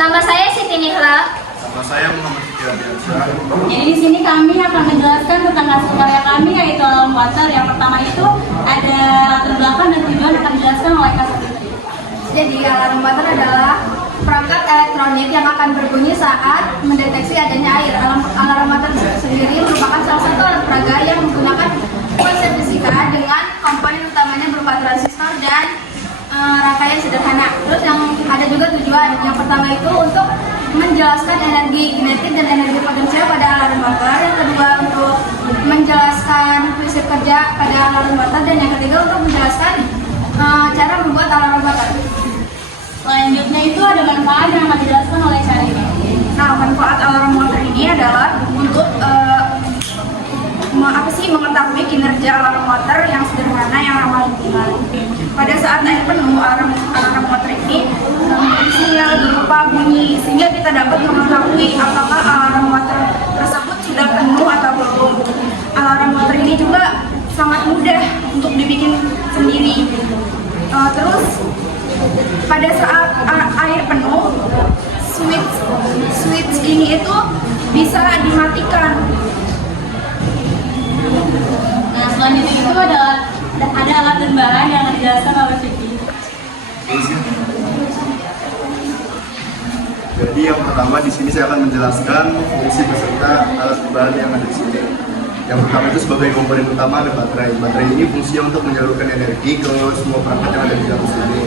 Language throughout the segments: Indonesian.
Nama saya Siti Nihla. Nama saya Muhammad Fikri Ardiansyah. Jadi di sini kami akan menjelaskan tentang hasil karya kami, yaitu alarm water. Yang pertama itu ada latar belakang dan tujuan akan dijelaskan oleh Kak Fitri. Jadi alarm water adalah perangkat elektronik yang akan berbunyi saat mendeteksi adanya air. Alarm water sendiri merupakan salah satu alat peraga yang menggunakan konsep fisika dengan komponen utamanya berupa transistor dan rangkaian sederhana. Terus yang ada juga tujuan. Yang pertama itu untuk menjelaskan energi kinetik dan energi potensial pada alarm water. Yang kedua untuk menjelaskan prinsip kerja pada alarm water. Dan yang ketiga untuk menjelaskan cara membuat alarm water. Selanjutnya itu ada manfaat yang akan dijelaskan oleh Syarifah. Nah, manfaat alarm water ini adalah untuk mengetahui kinerja alarm water yang sederhana yang ramah lingkungan. Pada saat air penuh, alarm water ini memberi sinyal berupa bunyi sehingga kita dapat mengetahui apakah alarm water tersebut sudah penuh atau belum. Alarm water ini juga sangat mudah untuk dibikin sendiri. Terus pada saat air penuh, switch ini itu bisa dimatikan. Nah, selanjutnya itu ada alat dan bahan yang akan dijelaskan oleh Fikri. Jadi yang pertama di sini saya akan menjelaskan fungsi beserta alat bahan yang ada di sini. Yang pertama itu sebagai komponen utama ada baterai. Baterai ini fungsinya untuk menyalurkan energi ke semua perangkat yang ada di dalam sini.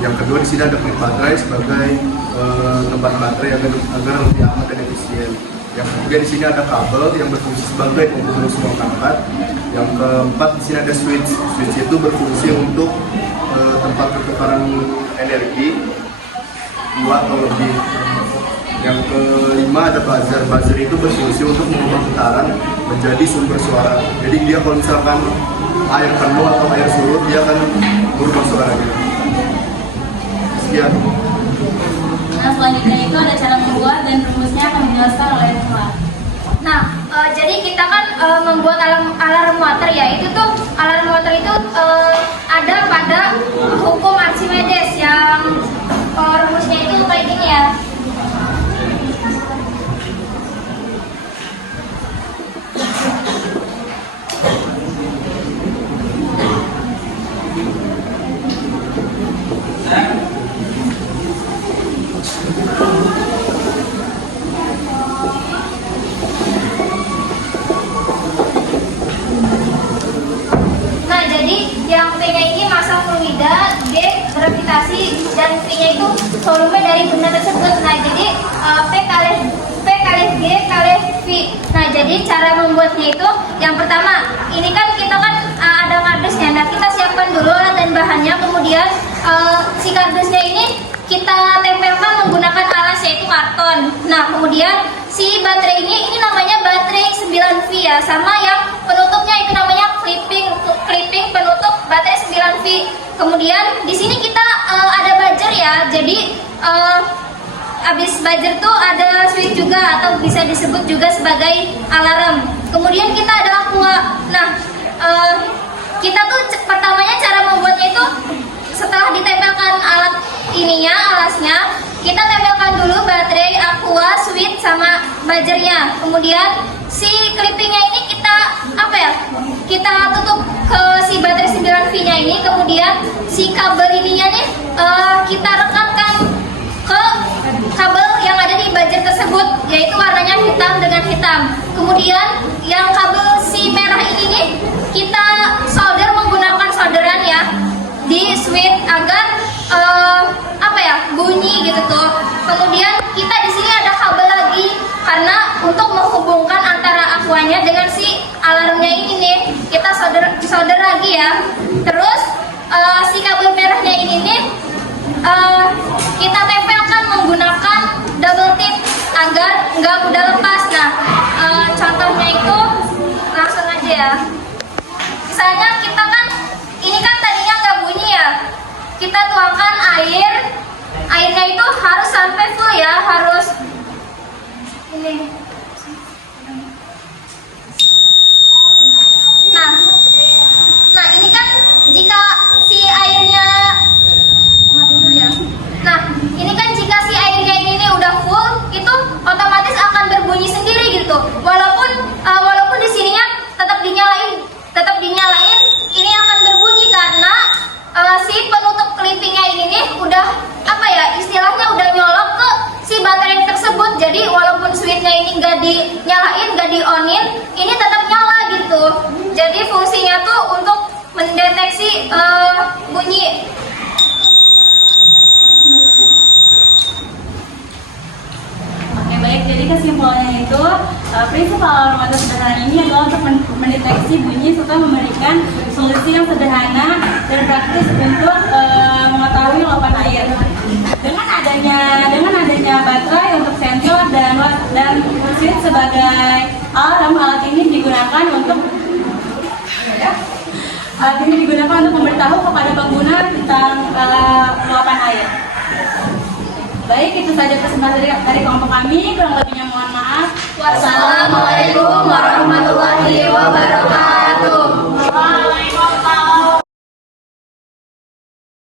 Yang kedua di sini ada pin baterai sebagai tempat baterai agar lebih aman dan efisien. Yang ketiga di sini ada kabel yang berfungsi sebagai penghubung semua perangkat. Yang keempat di sini ada switch. Switch itu berfungsi untuk tempat pertukaran energi 2 atau lebih. Yang kelima ada buzzer. Buzzer itu berfungsi untuk mengubah putaran menjadi sumber suara. Jadi dia kalau misalkan air penuh atau air surut dia akan berubah suaranya. Sekian. Nah, selanjutnya itu ada cara membuat dan rumusnya akan dijelaskan oleh Nihla. Nah, jadi kita kan membuat alarm water ya. Itu tuh alarm water itu ada pada hukum Archimedes yang rumusnya itu kayak gini ya. Nah, jadi yang P-nya ini massa fluida, D gravitasi, dan V-nya itu volume dari benda tersebut. Nah, jadi P kali G kali V. Nah, jadi cara membuatnya itu yang pertama, ini kan kita kan ada kardusnya. Nah, kita siapkan dulu alat dan bahannya, kemudian si kardusnya ini kita tempelkan menggunakan alas yaitu karton. Nah, kemudian si baterai ini namanya baterai 9V ya, sama yang penutupnya itu namanya clipping penutup baterai 9V. Kemudian di sini kita ada buzzer ya. Jadi habis buzzer tuh ada switch juga atau bisa disebut juga sebagai alarm. Kemudian kita ada aqua. Nah, kita tuh pertamanya cara membuatnya itu setelah ditempelkan alasnya, kita tempelkan dulu baterai, aqua, switch sama buzzernya. Kemudian si clippingnya ini kita tutup ke si baterai 9V-nya ini. Kemudian si kabel ininya nih kita rekatkan ke kabel yang ada di buzzer tersebut, yaitu warnanya hitam dengan hitam. Kemudian yang kabel si merah ini nih kita solder menggunakan solderan ya di switch agar bunyi gitu tuh. Kemudian kita di sini ada kabel lagi karena untuk menghubungkan antara aquanya dengan si alarmnya ini nih, kita solder lagi ya. Terus si kita tuangkan air. Airnya itu harus sampai full ya, harus ini. Nah, ini kan jika si airnya mati dulu ya. Nah, ini kan jika si airnya ini udah full, itu otomatis akan berbunyi sendiri gitu. Walaupun di sininya tetap dinyalain, ini akan berbunyi karena si penutup clippingnya ini nih udah apa ya, istilahnya udah nyolok ke si baterai tersebut. Jadi walaupun switchnya ini nggak dinyalain, nggak di onin, ini tetap nyala gitu. Jadi fungsinya tuh untuk mendeteksi bunyi. Oke, baik. Jadi kesimpulannya itu prinsip alarm water sederhana ini adalah untuk mendeteksi bunyi serta memberikan solusi yang sederhana dan praktis untuk mengetahui luapan air. Dengan adanya baterai untuk sensor dan switch sebagai alarm, alat ini digunakan untuk memberitahu kepada pengguna tentang luapan air. Baik, itu saja presentasi dari kelompok kami. Kurang lebihnya mohon maaf. Wassalamualaikum warahmatullahi wabarakatuh.